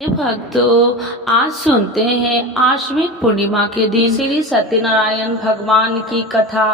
भक्तों, आज सुनते हैं आश्विन पूर्णिमा के दिन श्री सत्यनारायण भगवान की कथा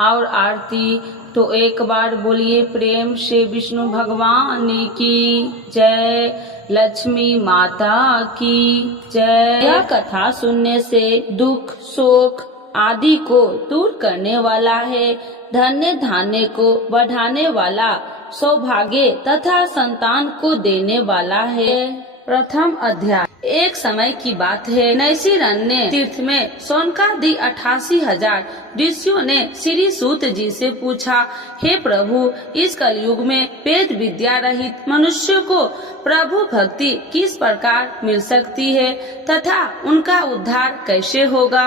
और आरती। तो एक बार बोलिए प्रेम से विष्णु भगवान की जय, लक्ष्मी माता की जय। यह कथा सुनने से दुख शोक आदि को दूर करने वाला है, धन्य धान्य को बढ़ाने वाला, सौभाग्य तथा संतान को देने वाला है। प्रथम अध्याय। एक समय की बात है, नैशिरण्य तीर्थ में सौनकादि 88,000 ऋषियों ने श्री सूत जी से पूछा, हे प्रभु, इस कलयुग में वेद विद्या रहित मनुष्य को प्रभु भक्ति किस प्रकार मिल सकती है तथा उनका उद्धार कैसे होगा।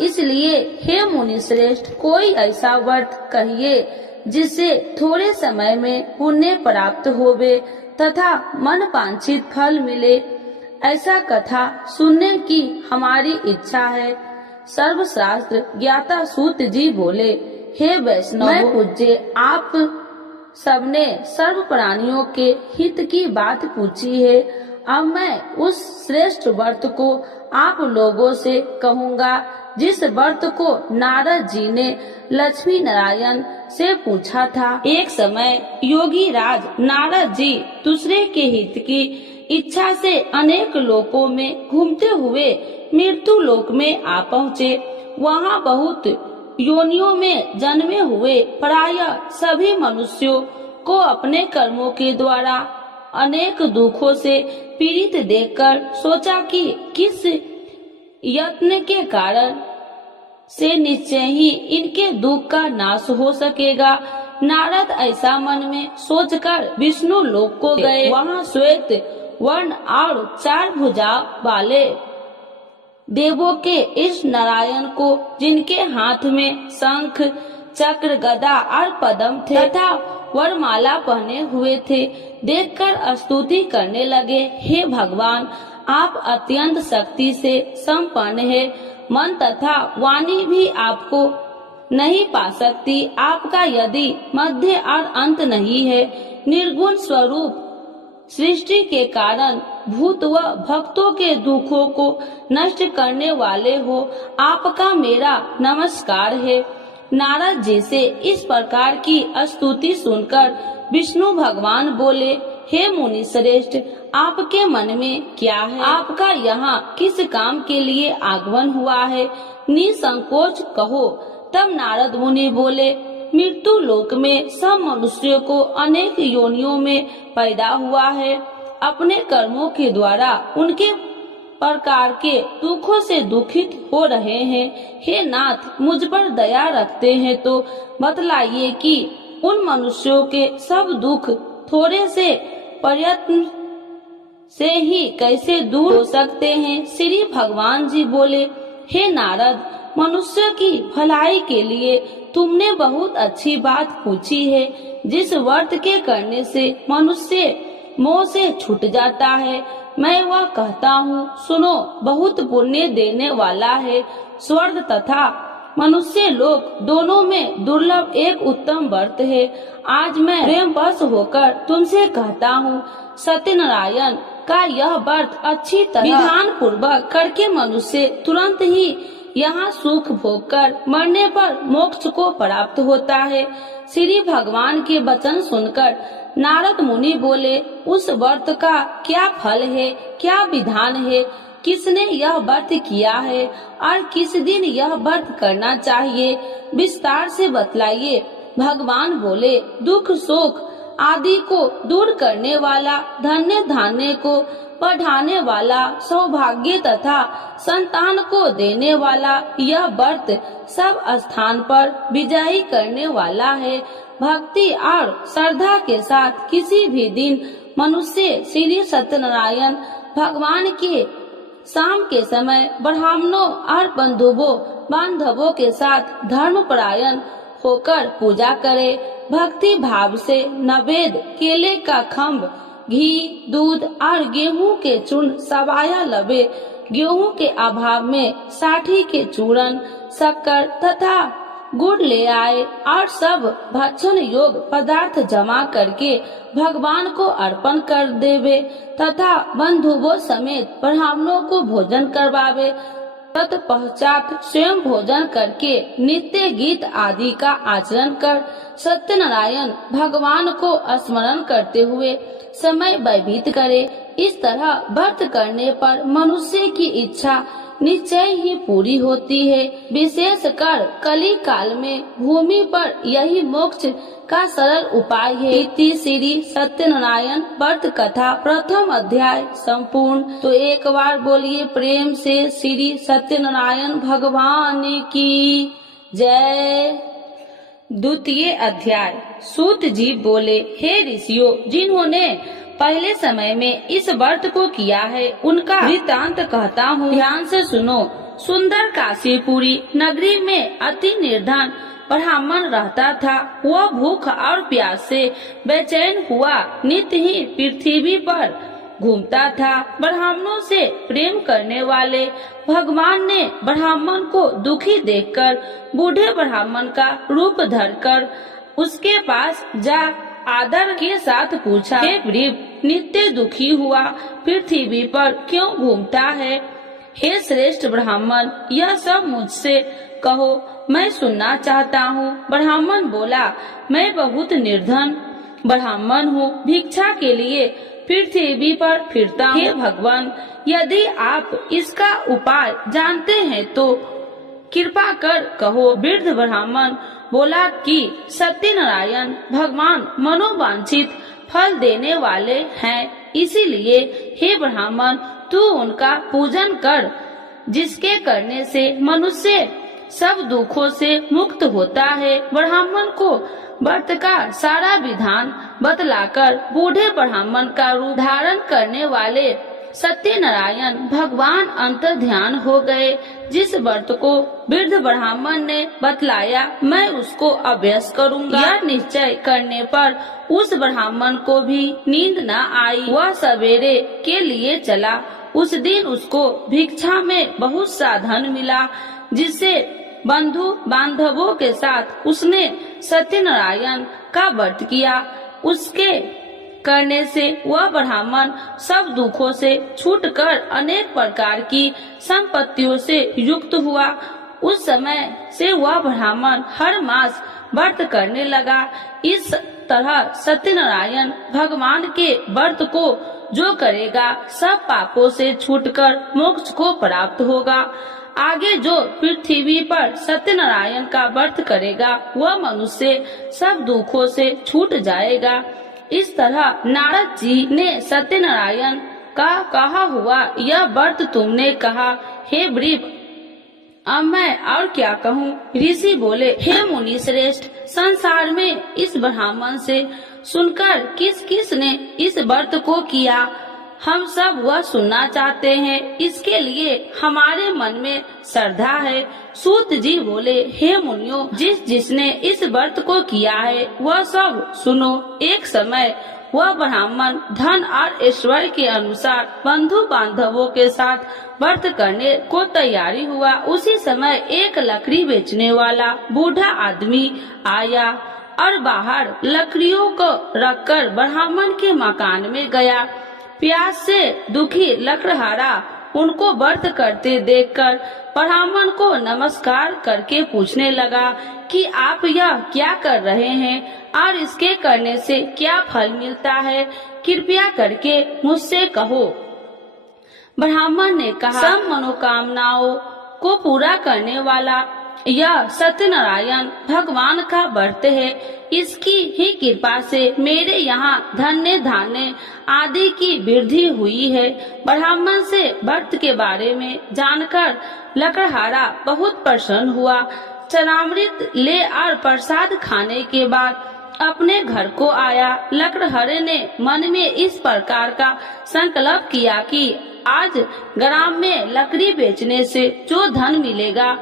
इसलिए हे मुनि श्रेष्ठ, कोई ऐसा व्रत कहिए जिससे थोड़े समय में पुण्य प्राप्त होवे तथा मन वांछित फल मिले। ऐसा कथा सुनने की हमारी इच्छा है। सर्वशास्त्र ज्ञाता सूत जी बोले, हे वैष्णव, मैं पूज्य आप सबने सर्व प्राणियों के हित की बात पूछी है। अब मैं उस श्रेष्ठ व्रत को आप लोगों से कहूँगा जिस व्रत को नारद जी ने लक्ष्मी नारायण से पूछा था। एक समय योगी राज नारद जी दूसरे के हित की इच्छा से अनेक लोकों में घूमते हुए मृत्यु लोक में आ पहुँचे। वहाँ बहुत योनियों में जन्मे हुए प्रायः सभी मनुष्यों को अपने कर्मों के द्वारा अनेक दुखों से पीड़ित देखकर सोचा कि किस यत्न के कारण से निश्चय ही इनके दुख का नाश हो सकेगा। नारद ऐसा मन में सोचकर विष्णु लोक को गए। वहाँ श्वेत वर्ण और 4 भुजा वाले देवों के इस नारायण को, जिनके हाथ में शंख चक्र गदा और पद्म थे तथा वरमाला पहने हुए थे, देखकर स्तुति करने लगे। हे भगवान, आप अत्यंत शक्ति से संपन्न है, मन तथा वाणी भी आपको नहीं पा सकती। आपका यदि मध्य और अंत नहीं है, निर्गुण स्वरूप सृष्टि के कारण भूत व भक्तों के दुखों को नष्ट करने वाले हो, आपका मेरा नमस्कार है। नारद जी से इस प्रकार की स्तुति सुनकर विष्णु भगवान बोले, हे मुनि श्रेष्ठ, आपके मन में क्या है? आपका यहाँ किस काम के लिए आगमन हुआ है? निसंकोच कहो। तब नारद मुनि बोले, मृत्यु लोक में सब मनुष्यों को अनेक योनियों में पैदा हुआ है। अपने कर्मों के द्वारा उनके प्रकार के दुखों से दुखित हो रहे हैं। हे नाथ, मुझ पर दया रखते हैं तो बतलाइए कि उन मनुष्यों के सब दुख थोड़े से प्रयत्न से ही कैसे दूर हो सकते हैं। श्री भगवान जी बोले, हे नारद, मनुष्य की भलाई के लिए तुमने बहुत अच्छी बात पूछी है। जिस व्रत के करने से मनुष्य मोह से छूट जाता है, मैं वह कहता हूँ, सुनो। बहुत पुण्य देने वाला है। स्वर्ग तथा मनुष्य लोक दोनों में दुर्लभ एक उत्तम व्रत है। आज मैं प्रेम वश होकर तुमसे कहता हूँ, सत्यनारायण का यह व्रत अच्छी तरह विधान पूर्वक करके मनुष्य तुरंत ही यहाँ सुख भोग कर मरने पर मोक्ष को प्राप्त होता है। श्री भगवान के वचन सुनकर नारद मुनि बोले, उस व्रत का क्या फल है, क्या विधान है, किसने यह व्रत किया है और किस दिन यह व्रत करना चाहिए, विस्तार से बतलाइए। भगवान बोले, दुख शोक आदि को दूर करने वाला, धन्य धान्य को बढ़ाने वाला, सौभाग्य तथा संतान को देने वाला, यह व्रत सब स्थान पर विजयी करने वाला है। भक्ति और श्रद्धा के साथ किसी भी दिन मनुष्य श्री सत्यनारायण भगवान के शाम के समय ब्राह्मणों और बांधवों के साथ धर्मपरायण होकर पूजा करे। भक्ति भाव से नवेद, केले का खम्भ, घी, दूध और गेहूं के चूर्ण सवाया लबे। गेहूं के अभाव में साठी के चूर्ण, शक्कर तथा गुड़ ले आए और सब भक्षण योग पदार्थ जमा करके भगवान को अर्पण कर देवे तथा बंधुओं समेत ब्राह्मणों को भोजन करवावे। तत्पश्चात स्वयं भोजन करके नित्य गीत आदि का आचरण कर सत्यनारायण भगवान को स्मरण करते हुए समय व्यतीत करे। इस तरह व्रत करने पर मनुष्य की इच्छा निश्चय ही पूरी होती है। विशेष कर कली काल में भूमि पर यही मोक्ष का सरल उपाय है। इति श्री सत्यनारायण व्रत कथा प्रथम अध्याय संपूर्ण। तो एक बार बोलिए प्रेम से श्री सत्यनारायण भगवान की जय। द्वितीय अध्याय। सूत जी बोले, हे ऋषियों, जिन्होंने पहले समय में इस व्रत को किया है उनका वृत्तांत कहता हूँ, ध्यान से सुनो। सुंदर काशीपुरी नगरी में अति निर्धन ब्राह्मण रहता था। वह भूख और प्यास से बेचैन हुआ नित्य ही पृथ्वी पर घूमता था। ब्राह्मणों से प्रेम करने वाले भगवान ने ब्राह्मण को दुखी देखकर बूढ़े ब्राह्मण का रूप धरकर उसके पास जा आदर के साथ पूछा, हे वृद्ध, नित्य दुखी हुआ पृथ्वी पर क्यों घूमता है? हे श्रेष्ठ ब्राह्मण, यह सब मुझसे कहो, मैं सुनना चाहता हूँ। ब्राह्मण बोला, मैं बहुत निर्धन ब्राह्मण हूँ, भिक्षा के लिए पृथ्वी पर फिरता हूँ। हे भगवान, यदि आप इसका उपाय जानते हैं तो कृपा कर कहो। वृद्ध ब्राह्मण बोला कि सत्यनारायण भगवान मनोवांछित फल देने वाले हैं, इसीलिए हे ब्राह्मण, तू उनका पूजन कर, जिसके करने से मनुष्य सब दुखों से मुक्त होता है। ब्राह्मण को व्रत का सारा विधान बतलाकर बूढ़े ब्राह्मण का रूप धारण करने वाले सत्यनारायण भगवान अंतर ध्यान हो गए। जिस व्रत को वृद्ध ब्राह्मण ने बतलाया, मैं उसको अभ्यास करूंगा। यह निश्चय करने पर उस ब्राह्मण को भी नींद न आई। वह सवेरे के लिए चला। उस दिन उसको भिक्षा में बहुत सा धन मिला, जिससे बंधु बांधवों के साथ उसने सत्यनारायण का व्रत किया। उसके करने से वह ब्राह्मण सब दुखों से छूटकर अनेक प्रकार की संपत्तियों से युक्त हुआ। उस समय से वह ब्राह्मण हर मास व्रत करने लगा। इस तरह सत्यनारायण भगवान के व्रत को जो करेगा सब पापों से छूटकर मोक्ष को प्राप्त होगा। आगे जो पृथ्वी पर सत्यनारायण का व्रत करेगा वह मनुष्य सब दुखों से छूट जाएगा। इस तरह नारद जी ने सत्यनारायण का कहा हुआ यह व्रत तुमने कहा, हे वृद्ध, अब मैं और क्या कहूँ? ऋषि बोले, हे मुनि श्रेष्ठ, संसार में इस ब्राह्मण से सुनकर किस किस ने इस व्रत को किया, हम सब वह सुनना चाहते हैं। इसके लिए हमारे मन में श्रद्धा है। सूत जी बोले, हे मुनियों, जिसने इस व्रत को किया है वह सब सुनो। एक समय वह ब्राह्मण धन और ऐश्वर्य के अनुसार बंधु बांधवों के साथ व्रत करने को तैयारी हुआ। उसी समय एक लकड़ी बेचने वाला बूढ़ा आदमी आया और बाहर लकड़ियों को रखकर ब्राह्मण के मकान में गया। प्यास से दुखी लकड़हारा उनको व्रत करते देखकर ब्राह्मण को नमस्कार करके पूछने लगा कि आप यह क्या कर रहे हैं और इसके करने से क्या फल मिलता है, कृपया करके मुझसे कहो। ब्राह्मण ने कहा, सब मनोकामनाओं को पूरा करने वाला यह सत्यनारायण भगवान का व्रत है। इसकी ही कृपा से मेरे यहाँ धन्य धान्य आदि की वृद्धि हुई है। ब्राह्मण से व्रत के बारे में जानकर लकड़हारा बहुत प्रसन्न हुआ। चरणामृत ले और प्रसाद खाने के बाद अपने घर को आया। लकड़हारे ने मन में इस प्रकार का संकल्प किया कि आज ग्राम में लकड़ी बेचने से जो धन मिलेगा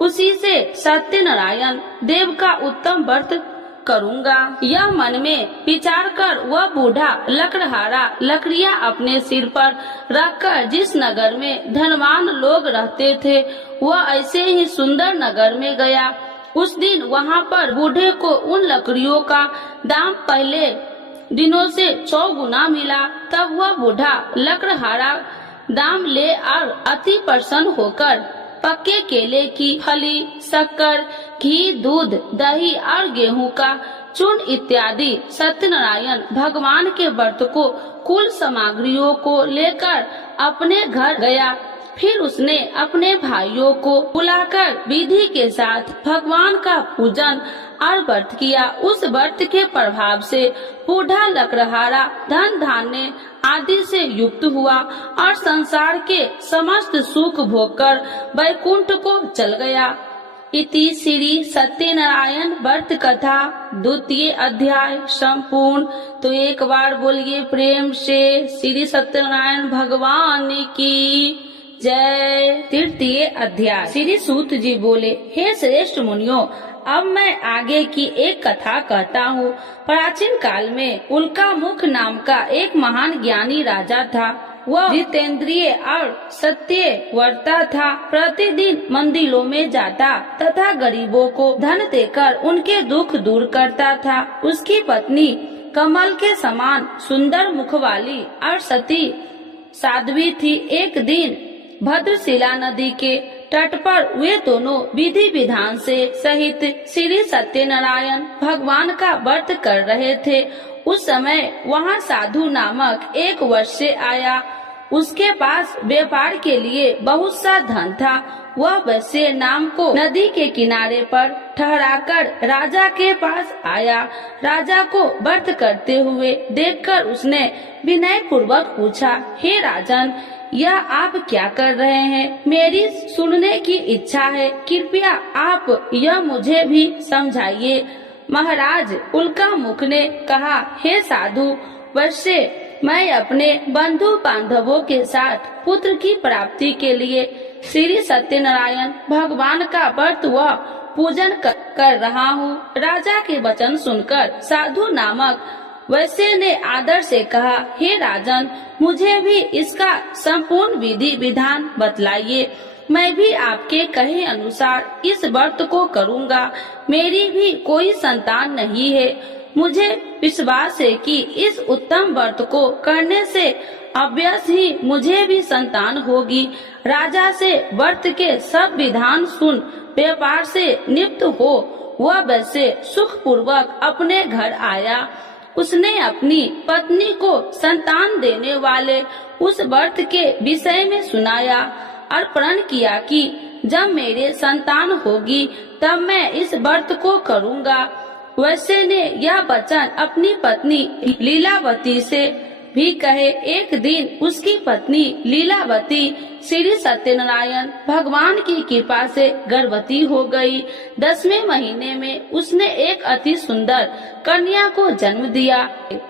उसी से सत्यनारायण देव का उत्तम व्रत करूंगा। यह मन में विचार कर वह बूढ़ा लकड़हारा लकड़ियां अपने सिर पर रखकर जिस नगर में धनवान लोग रहते थे वह ऐसे ही सुंदर नगर में गया। उस दिन वहाँ पर बूढ़े को उन लकड़ियों का दाम पहले दिनों से 100 गुना मिला। तब वह बूढ़ा लकड़हारा दाम ले और अति प्रसन्न होकर पक्के केले की फली, शक्कर, घी, दूध, दही और गेहूं का चूर्ण इत्यादि सत्यनारायण भगवान के व्रत को कुल सामग्रियों को लेकर अपने घर गया। फिर उसने अपने भाइयों को बुलाकर विधि के साथ भगवान का पूजन और व्रत किया। उस व्रत के प्रभाव से बूढ़ा लकड़हारा धन धान्य आदि से युक्त हुआ और संसार के समस्त सुख भोगकर वैकुंठ को चल गया। इति श्री सत्यनारायण व्रत कथा 2य अध्याय संपूर्ण। तो एक बार बोलिए प्रेम से श्री सत्यनारायण भगवान की जय। 3य अध्याय। श्री सूत जी बोले, हे श्रेष्ठ मुनियों, अब मैं आगे की एक कथा कहता हूँ। प्राचीन काल में उल्कामुख नाम का एक महान ज्ञानी राजा था। वह जितेंद्रिय और सत्यव्रता था। प्रतिदिन मंदिरों में जाता तथा गरीबों को धन देकर उनके दुख दूर करता था। उसकी पत्नी कमल के समान सुंदर मुख वाली और सती साध्वी थी। एक दिन भद्रशिला नदी के तट पर वे दोनों विधि विधान से सहित श्री सत्यनारायण भगवान का व्रत कर रहे थे। उस समय वहाँ साधु नामक एक वैश्य आया। उसके पास व्यापार के लिए बहुत सा धन था। वह वैश्य नाम को नदी के किनारे पर ठहराकर राजा के पास आया। राजा को व्रत करते हुए देखकर उसने विनय पूर्वक पूछा, हे राजन, यह आप क्या कर रहे हैं? मेरी सुनने की इच्छा है, कृपया आप यह मुझे भी समझाइए। महाराज उल्कामुख ने कहा, हे साधु वैश्य, मैं अपने बंधु बांधवों के साथ पुत्र की प्राप्ति के लिए श्री सत्यनारायण भगवान का व्रत व पूजन कर रहा हूँ। राजा के वचन सुनकर साधु नामक वैश्य ने आदर से कहा, हे राजन, मुझे भी इसका संपूर्ण विधि विधान बतलाइए। मैं भी आपके कहे अनुसार इस व्रत को करूँगा। मेरी भी कोई संतान नहीं है। मुझे विश्वास है कि इस उत्तम व्रत को करने से अवश्य ही मुझे भी संतान होगी। राजा से व्रत के सब विधान सुन व्यापार से नियुक्त हो वह वैसे सुख पूर्वक अपने घर आया। उसने अपनी पत्नी को संतान देने वाले उस व्रत के विषय में सुनाया और प्रण किया कि जब मेरे संतान होगी तब मैं इस व्रत को करूँगा। वैश्य ने यह वचन अपनी पत्नी लीलावती से भी कहे। एक दिन उसकी पत्नी लीलावती श्री सत्यनारायण भगवान की कृपा से गर्भवती हो गई। 10वें महीने में उसने एक अति सुंदर कन्या को जन्म दिया।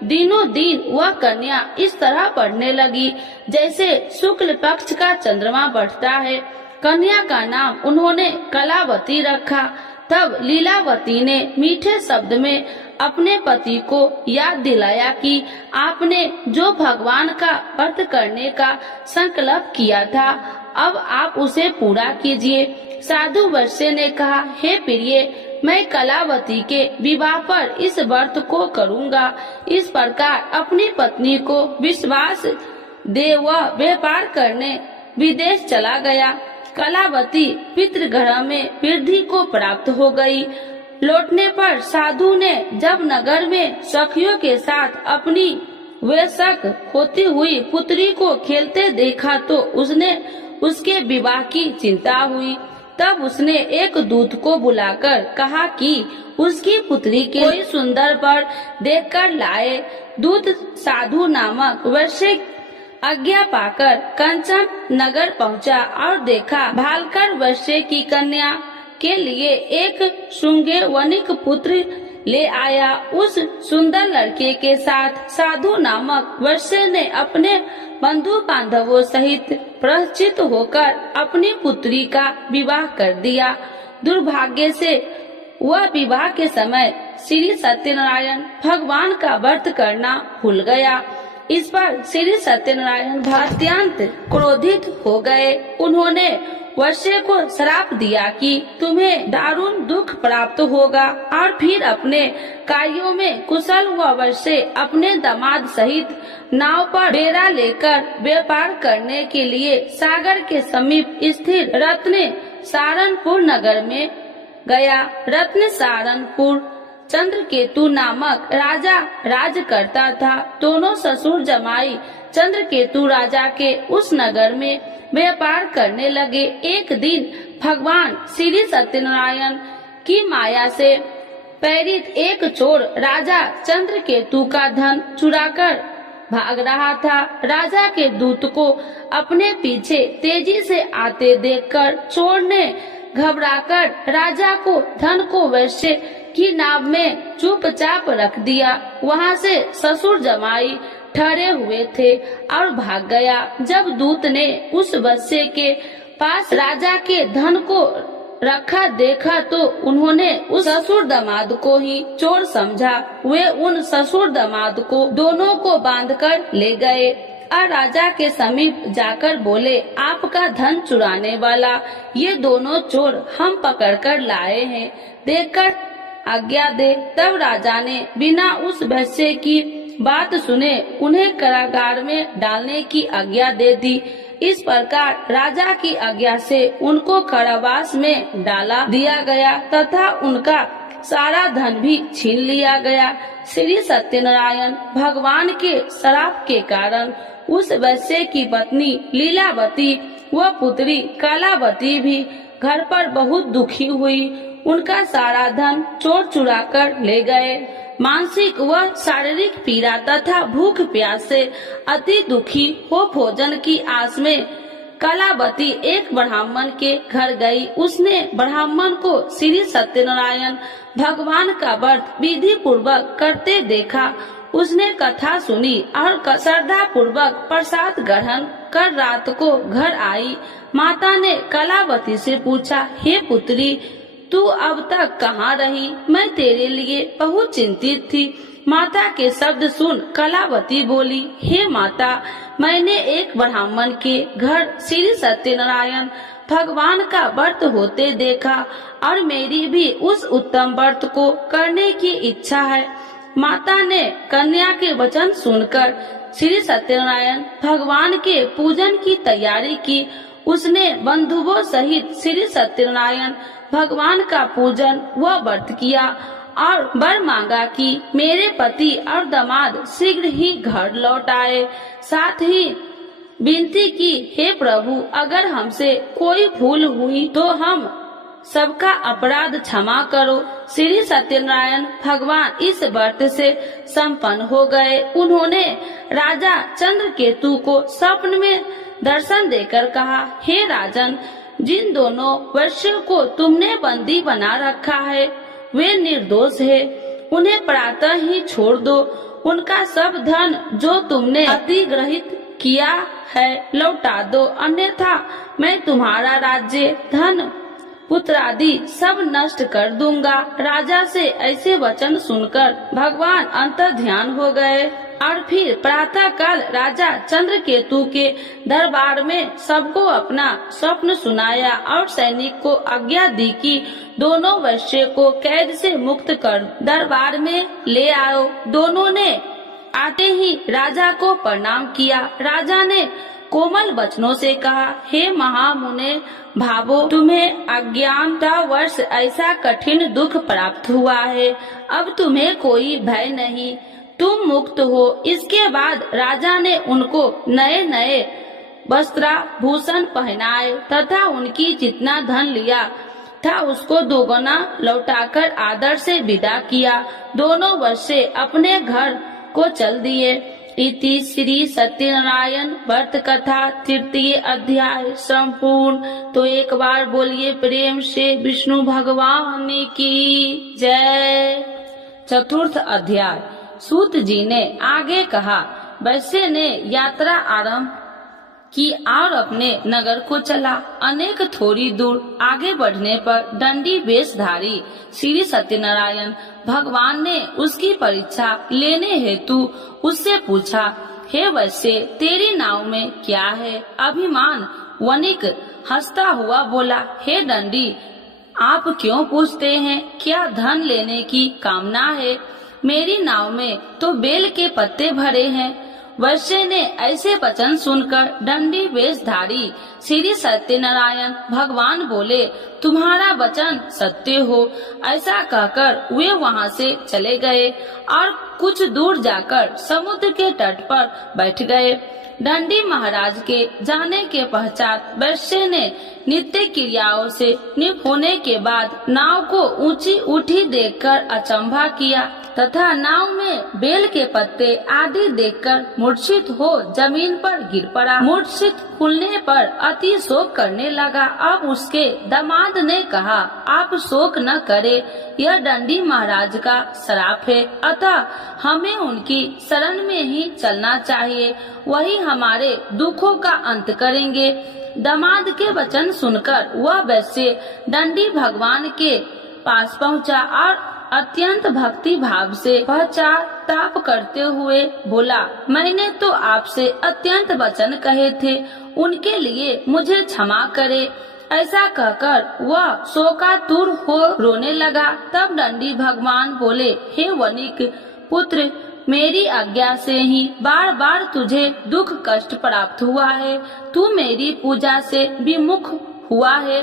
दिनों दिन वह कन्या इस तरह बढ़ने लगी जैसे शुक्ल पक्ष का चंद्रमा बढ़ता है। कन्या का नाम उन्होंने कलावती रखा। तब लीलावती ने मीठे शब्द में अपने पति को याद दिलाया कि आपने जो भगवान का व्रत करने का संकल्प किया था, अब आप उसे पूरा कीजिए। साधु वैश्य ने कहा, हे प्रिय, मैं कलावती के विवाह पर इस व्रत को करूँगा। इस प्रकार अपनी पत्नी को विश्वास दे वह व्यापार करने विदेश चला गया। कलावती पितृगृह में वृद्धि को प्राप्त हो गई। लौटने पर साधु ने जब नगर में सखियों के साथ अपनी वयस्क होती हुई पुत्री को खेलते देखा तो उसने उसके विवाह की चिंता हुई। तब उसने एक दूत को बुलाकर कहा कि उसकी पुत्री के कोई सुंदर वर देखकर लाए। दूत साधु नामक वैश्य आज्ञा पाकर कंचन नगर पहुंचा और देखा भालकर वैश्य की कन्या के लिए एक श्रृंगे वनिक पुत्र ले आया। उस सुंदर लड़के के साथ साधु नामक वैश्य ने अपने बंधु बांधवों सहित प्रचित होकर अपनी पुत्री का विवाह कर दिया। दुर्भाग्य से वह विवाह के समय श्री सत्यनारायण भगवान का व्रत करना भूल गया। इस पर श्री सत्यनारायण अत्यंत क्रोधित हो गए। उन्होंने वैश्य को श्राप दिया कि तुम्हें दारुण दुख प्राप्त होगा, और फिर अपने कार्यों में कुशल हुआ वैश्य अपने दामाद सहित नाव पर डेरा लेकर व्यापार करने के लिए सागर के समीप स्थित रत्न सारनपुर नगर में गया। रत्न सारनपुर चंद्रकेतु नामक राजा राज करता था। दोनों ससुर जमाई चंद्रकेतु राजा के उस नगर में व्यापार करने लगे। एक दिन भगवान श्री सत्यनारायण की माया से प्रेरित एक चोर राजा चंद्रकेतु का धन चुराकर भाग रहा था। राजा के दूत को अपने पीछे तेजी से आते देखकर चोर ने घबराकर राजा को धन को वैश्य की नाव में चुपचाप रख दिया। वहाँ से ससुर जमाई ठहरे हुए थे और भाग गया। जब दूत ने उस वैश्य के पास राजा के धन को रखा देखा तो उन्होंने उस ससुर दामाद को ही चोर समझा। वे उन ससुर दामाद को दोनों को बांधकर ले गए और राजा के समीप जाकर बोले, आपका धन चुराने वाला ये दोनों चोर हम पकड़कर लाए हैं, देखकर आज्ञा दे। तब राजा ने बिना उस वैश्य की बात सुने उन्हें कारागार में डालने की आज्ञा दे दी। इस प्रकार राजा की आज्ञा से उनको कारावास में डाला दिया गया तथा उनका सारा धन भी छीन लिया गया। श्री सत्यनारायण भगवान के श्राप के कारण उस वैश्य की पत्नी लीलावती व पुत्री कलावती भी घर पर बहुत दुखी हुई। उनका सारा धन चोर चुरा कर ले गए। मानसिक व शारीरिक पीड़ा तथा भूख प्यास से अति दुखी हो भोजन की आस में कलावती एक ब्राह्मण के घर गई। उसने ब्राह्मण को श्री सत्यनारायण भगवान का व्रत विधि पूर्वक करते देखा। उसने कथा सुनी और श्रद्धा पूर्वक प्रसाद ग्रहण कर रात को घर आई। माता ने कलावती से पूछा, हे पुत्री, तू अब तक कहाँ रही? मैं तेरे लिए बहुत चिंतित थी। माता के शब्द सुन कलावती बोली, हे माता, मैंने एक ब्राह्मण के घर श्री सत्यनारायण भगवान का व्रत होते देखा और मेरी भी उस उत्तम व्रत को करने की इच्छा है। माता ने कन्या के वचन सुनकर श्री सत्यनारायण भगवान के पूजन की तैयारी की। उसने बंधुओं सहित श्री सत्यनारायण भगवान का पूजन व व्रत किया और वर मांगा कि मेरे पति और दामाद शीघ्र ही घर लौट आए। साथ ही विनती की, हे प्रभु, अगर हमसे कोई भूल हुई तो हम सबका अपराध क्षमा करो। श्री सत्यनारायण भगवान इस व्रत से संपन्न हो गए। उन्होंने राजा चंद्रकेतु को स्वप्न में दर्शन देकर कहा, हे राजन, जिन दोनों वैश्यों को तुमने बंदी बना रखा है वे निर्दोष है, उन्हें प्रातः ही छोड़ दो। उनका सब धन जो तुमने अधिग्रहित किया है लौटा दो, अन्यथा मैं तुम्हारा राज्य, धन, पुत्र आदि सब नष्ट कर दूंगा। राजा से ऐसे वचन सुनकर भगवान अंतर ध्यान हो गए और फिर प्रातः काल राजा चंद्रकेतु के दरबार में सबको अपना स्वप्न सुनाया और सैनिक को आज्ञा दी कि दोनों वैश्य को कैद से मुक्त कर दरबार में ले आओ। दोनों ने आते ही राजा को प्रणाम किया। राजा ने कोमल वचनों से कहा, हे महामुने भावो, तुम्हें अज्ञानतावश ऐसा कठिन दुख प्राप्त हुआ है। अब तुम्हें कोई भय नहीं, तुम मुक्त हो। इसके बाद राजा ने उनको नए नए वस्त्राभूषण पहनाए तथा उनकी जितना धन लिया था उसको दोगुना लौटाकर आदर से विदा किया। दोनों वैश्य अपने घर को चल दिए। इति श्री सत्यनारायण व्रत कथा तृतीय अध्याय संपूर्ण। तो एक बार बोलिए प्रेम से विष्णु भगवान की जय। चतुर्थ अध्याय। सूत जी ने आगे कहा, वैश्य ने यात्रा आरंभ की और अपने नगर को चला। अनेक थोड़ी दूर आगे बढ़ने पर दंडी वेशधारी श्री सत्यनारायण भगवान ने उसकी परीक्षा लेने हेतु उससे पूछा, हे वैश्य, तेरी नाव में क्या है? अभिमान वनिक हंसता हुआ बोला, हे दंडी, आप क्यों पूछते हैं? क्या धन लेने की कामना है? मेरी नाव में तो बेल के पत्ते भरे हैं। वैश्य ने ऐसे वचन सुनकर दंडी वेशधारी श्री सत्यनारायण भगवान बोले, तुम्हारा वचन सत्य हो। ऐसा कहकर वे वहाँ से चले गए और कुछ दूर जाकर समुद्र के तट पर बैठ गए। दंडी महाराज के जाने के पश्चात वैश्य ने नित्य क्रियाओं से निपुण होने के बाद नाव को ऊंची उठी देखकर अचंभा किया तथा नाव में बेल के पत्ते आदि देखकर मूर्छित हो जमीन पर गिर पड़ा। मूर्छित खुलने पर अति शोक करने लगा। अब उसके दामाद ने कहा, आप शोक न करे, यह दंडी महाराज का श्राप है, अतः हमें उनकी शरण में ही चलना चाहिए, वही हमारे दुखों का अंत करेंगे। दामाद के वचन सुनकर वह वैश्य दंडी भगवान के पास पहुंचा और अत्यंत भक्ति भाव से पश्चाताप करते हुए बोला, मैंने तो आपसे अत्यंत वचन कहे थे, उनके लिए मुझे क्षमा करे। ऐसा कहकर वह शोकातुर हो रोने लगा। तब दंडी भगवान बोले, हे वनिक पुत्र, मेरी आज्ञा से ही बार बार तुझे दुख कष्ट प्राप्त हुआ है, तू मेरी पूजा से विमुख हुआ है।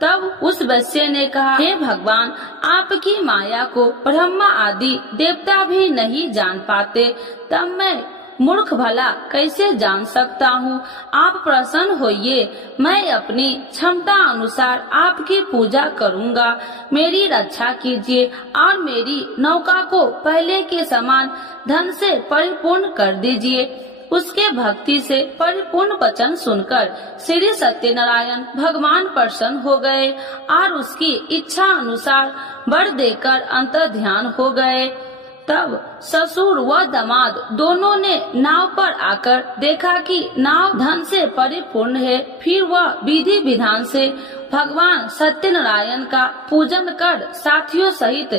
तब उस वैश्य ने कहा, हे भगवान, आपकी माया को ब्रह्मा आदि देवता भी नहीं जान पाते, तब मैं मूर्ख भला कैसे जान सकता हूँ। आप प्रसन्न होइए, मैं अपनी क्षमता अनुसार आपकी पूजा करूँगा। मेरी रक्षा कीजिए और मेरी नौका को पहले के समान धन से परिपूर्ण कर दीजिए। उसके भक्ति से परिपूर्ण वचन सुनकर श्री सत्यनारायण भगवान प्रसन्न हो गए और उसकी इच्छा अनुसार वर देकर अंतर ध्यान हो गए। तब ससुर व दामाद दोनों ने नाव पर आकर देखा कि नाव धन से परिपूर्ण है। फिर वह विधि विधान से भगवान सत्यनारायण का पूजन कर साथियों सहित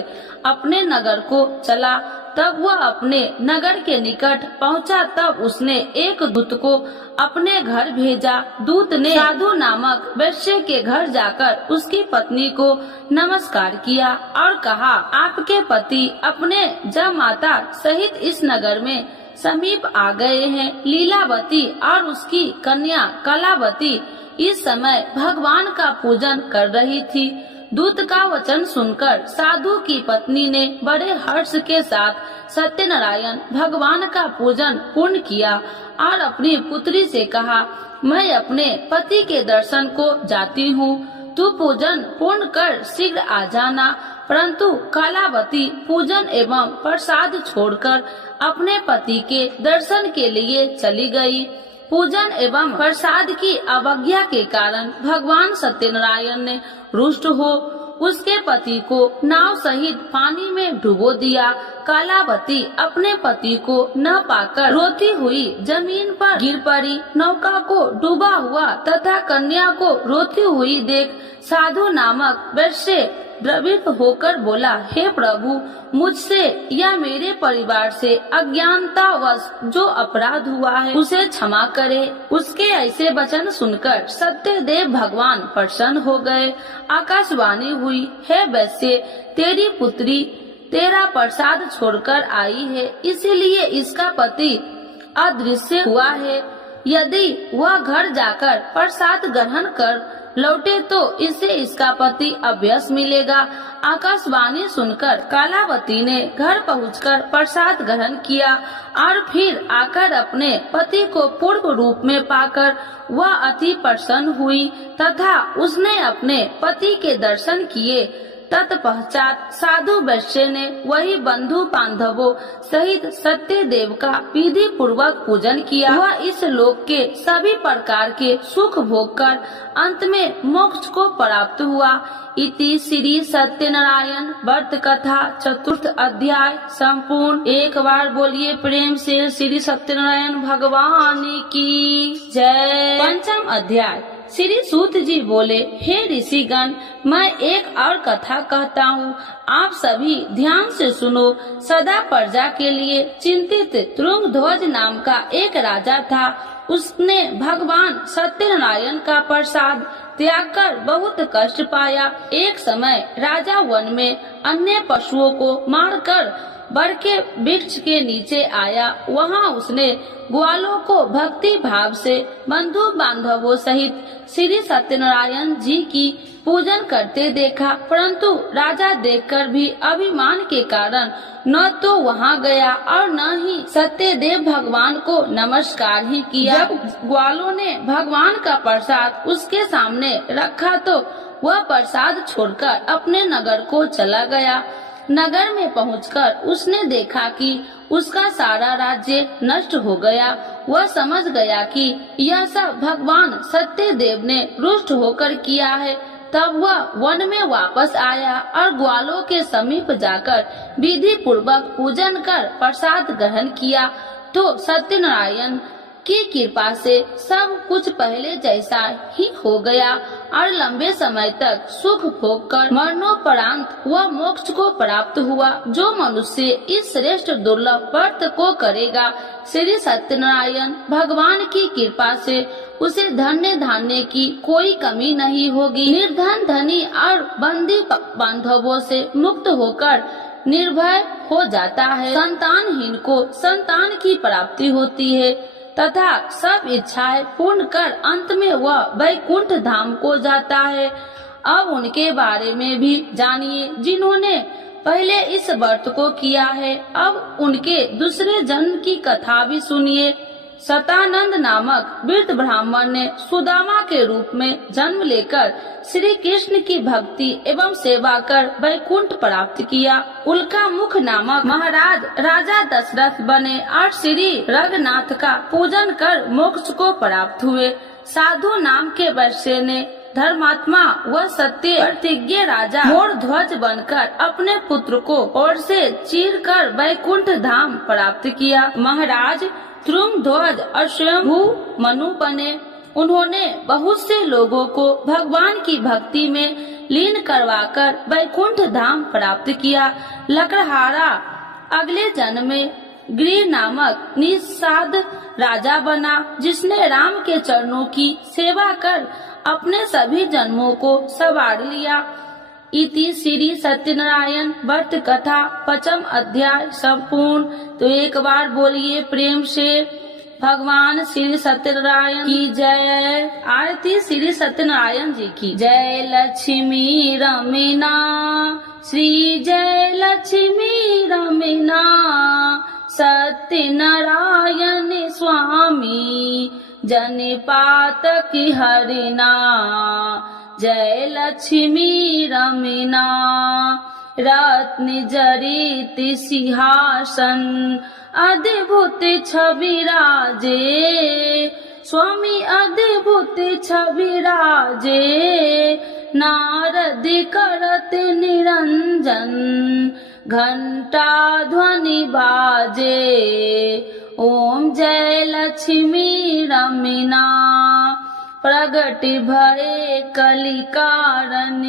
अपने नगर को चला। तब वह अपने नगर के निकट पहुंचा। तब उसने एक दूत को अपने घर भेजा। दूत ने साधु नामक वैश्य के घर जाकर उसकी पत्नी को नमस्कार किया और कहा, आपके पति अपने जमाता सहित इस नगर में समीप आ गए हैं। लीलावती और उसकी कन्या कलावती इस समय भगवान का पूजन कर रही थी। दूत का वचन सुनकर साधु की पत्नी ने बड़े हर्ष के साथ सत्यनारायण भगवान का पूजन पूर्ण किया और अपनी पुत्री से कहा, मैं अपने पति के दर्शन को जाती हूँ, तू पूजन पूर्ण कर शीघ्र आ जाना। परंतु कलावती पूजन एवं प्रसाद छोड़कर अपने पति के दर्शन के लिए चली गई। पूजन एवं प्रसाद की अवज्ञा के कारण भगवान सत्यनारायण ने रुष्ट हो उसके पति को नाव सहित पानी में डुबो दिया। कलावती अपने पति को न पाकर रोती हुई जमीन पर गिर पड़ी। नौका को डूबा हुआ तथा कन्या को रोती हुई देख साधु नामक वैश्य द्रवित होकर बोला, हे प्रभु, मुझसे या मेरे परिवार से अज्ञानतावश जो अपराध हुआ है उसे क्षमा करे। उसके ऐसे वचन सुनकर सत्यदेव भगवान प्रसन्न हो गए। आकाशवाणी हुई, हे वैश्य, तेरी पुत्री तेरा प्रसाद छोड़कर आई है, इसीलिए इसका पति अदृश्य हुआ है। यदि वह घर जाकर प्रसाद ग्रहण कर लौटे तो इसे इसका पति अवश्य मिलेगा। आकाशवाणी सुनकर कलावती ने घर पहुंचकर प्रसाद ग्रहण किया और फिर आकर अपने पति को पूर्व रूप में पाकर वह अति प्रसन्न हुई तथा उसने अपने पति के दर्शन किए। तत्पश्चात साधु वैश्य ने वही बंधु बांधवों सहित सत्य देव का विधि पूर्वक पूजन किया। वह इस लोक के सभी प्रकार के सुख भोग कर अंत में मोक्ष को प्राप्त हुआ। इति श्री सत्यनारायण व्रत कथा चतुर्थ अध्याय संपूर्ण। एक बार बोलिए प्रेम से श्री सत्यनारायण भगवान की जय। पंचम अध्याय। श्री सूत जी बोले, हे ऋषिगण, मैं एक और कथा कहता हूँ, आप सभी ध्यान से सुनो। सदा प्रजा के लिए चिंतित तुंगध्वज नाम का एक राजा था। उसने भगवान सत्यनारायण का प्रसाद त्याग कर बहुत कष्ट पाया। एक समय राजा वन में अन्य पशुओं को मारकर बर के वृक्ष के नीचे आया। वहाँ उसने ग्वालों को भक्ति भाव से बंधु बांधवों सहित श्री सत्यनारायण जी की पूजन करते देखा, परंतु राजा देखकर भी अभिमान के कारण न तो वहाँ गया और न ही सत्यदेव भगवान को नमस्कार ही किया। जब ग्वालों ने भगवान का प्रसाद उसके सामने रखा तो वह प्रसाद छोड़कर अपने नगर को चला गया। नगर में पहुंचकर उसने देखा कि उसका सारा राज्य नष्ट हो गया। वह समझ गया कि यह सब भगवान सत्यदेव ने रुष्ट होकर किया है। तब वह वन में वापस आया और ग्वालों के समीप जाकर विधि पूर्वक पूजन कर प्रसाद ग्रहण किया तो सत्यनारायण की कृपा से सब कुछ पहले जैसा ही हो गया और लंबे समय तक सुख भोग कर मरणोपरांत वह मोक्ष को प्राप्त हुआ। जो मनुष्य इस श्रेष्ठ दुर्लभ व्रत को करेगा, श्री सत्यनारायण भगवान की कृपा से उसे धन्य धान्य की कोई कमी नहीं होगी। निर्धन धनी और बंदी बांधवों से मुक्त होकर निर्भय हो जाता है। संतानहीन को संतान की प्राप्ति होती है तथा सब इच्छाएं पूर्ण कर अंत में वह वैकुंठ धाम को जाता है। अब उनके बारे में भी जानिए जिन्होंने पहले इस व्रत को किया है। अब उनके दूसरे जन्म की कथा भी सुनिए। सतानंद नामक वृद्ध ब्राह्मण ने सुदामा के रूप में जन्म लेकर श्री कृष्ण की भक्ति एवं सेवा कर वैकुंठ प्राप्त किया। उल्का मुख नामक महाराज राजा दशरथ बने और श्री रघुनाथ का पूजन कर मोक्ष को प्राप्त हुए। साधु नाम के वैश्य ने धर्मात्मा व सत्य प्रतिज्ञ राजा मोर ध्वज बनकर अपने पुत्र को ओर से चीर कर वैकुंठ धाम प्राप्त किया। महाराज ध्रुमध्वज और स्वयं मनु बने। उन्होंने बहुत से लोगों को भगवान की भक्ति में लीन करवाकर वैकुंठ धाम प्राप्त किया। लकड़हारा अगले जन्म में गिरि नामक निषाद राजा बना, जिसने राम के चरणों की सेवा कर अपने सभी जन्मों को संवार लिया। इति श्री सत्यनारायण व्रत कथा 5th अध्याय संपूर्ण। तो एक बार बोलिए प्रेम से भगवान श्री सत्यनारायण की जय। आरती श्री सत्यनारायण जी की जय। लक्ष्मी रमीना श्री जय लक्ष्मी रमीना सत्यनारायण स्वामी जनिपात की हरिना। जय लक्ष्मी रमीना रत्न जरित सिंहासन अद्भुत छवि राजे स्वामी अद्भुत छवि राजे। नारद करत निरंजन घंटा ध्वनि बाजे। ओम जय लक्ष्मी रमीना प्रगट भये कलि कारण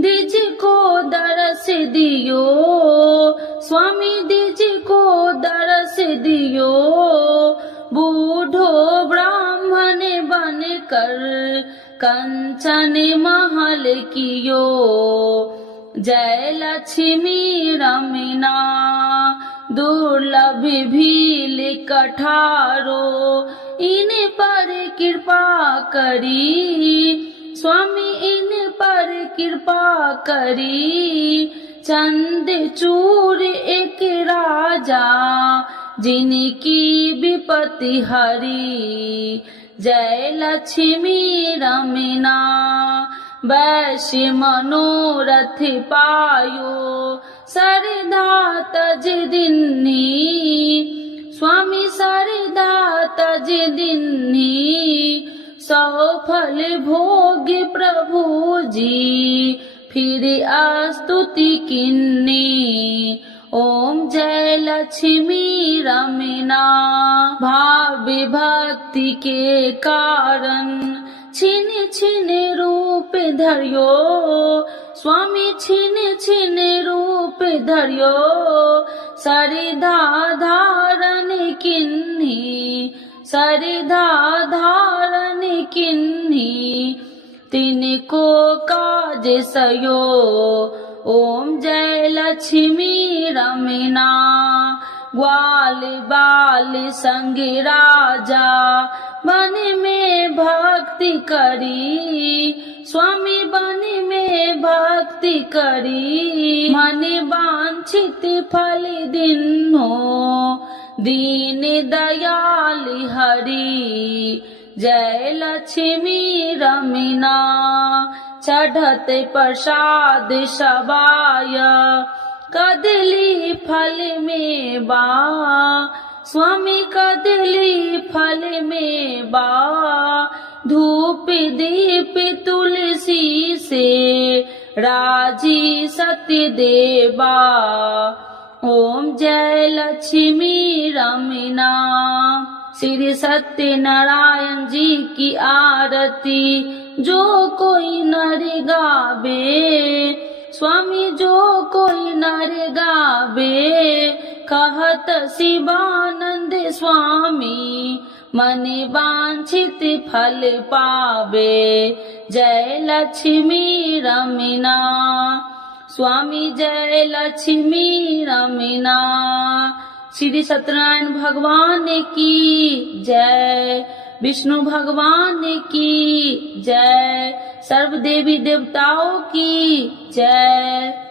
दिज को दरस दियो स्वामी दिज को दरस दियो। बूढ़ो ब्राह्मण बन कर कंचन महल कियो। जय लक्ष्मी रमीना दुर्लभ भील कठारो इन पर कृपा करी स्वामी इन पर कृपा करी। चंद चूर एक राजा जिनकी विपत्ति हरी। जय लक्ष्मी रमीना वैश्य मनोरथ पायो सरदा तज दिन्नी स्वामी सरदा तज दिन्नी। सफल भोग प्रभु जी फिर स्तुति किन्नी। ओम जय लक्ष्मी रमीना भाव विभक्ति के कारण छिन छिन रूप धरियो स्वामी छिन छिन रूप धरियो। सरधा धारण किन्ही सरिधा धारण किन्हीं तिनको काज सयो। ओम जय लक्ष्मी रमना ग्वाल बाल संग राजा बन में भक्ति करी। स्वामी बन में भक्ति करी। मन वांछित फल दिन्हो दीन दयाल हरि। जय लक्ष्मी रमना चढ़त प्रसाद सबाय कदली फल में बा। स्वामी कदली फल में बा। धूप दीप तुलसी से राजी सत्य देवा। ओम जय लक्ष्मी रमना। श्री सत्यनारायण जी की आरती जो कोई नर गावे। स्वामी जो कोई नर गावे कहत शिवानंद स्वामी मन वांछित फल पावे। जय लक्ष्मी रमना स्वामी जय लक्ष्मी रमना। श्री सत्यनारायण भगवान की जय। विष्णु भगवान की जय। सर्व देवी देवताओं की जय।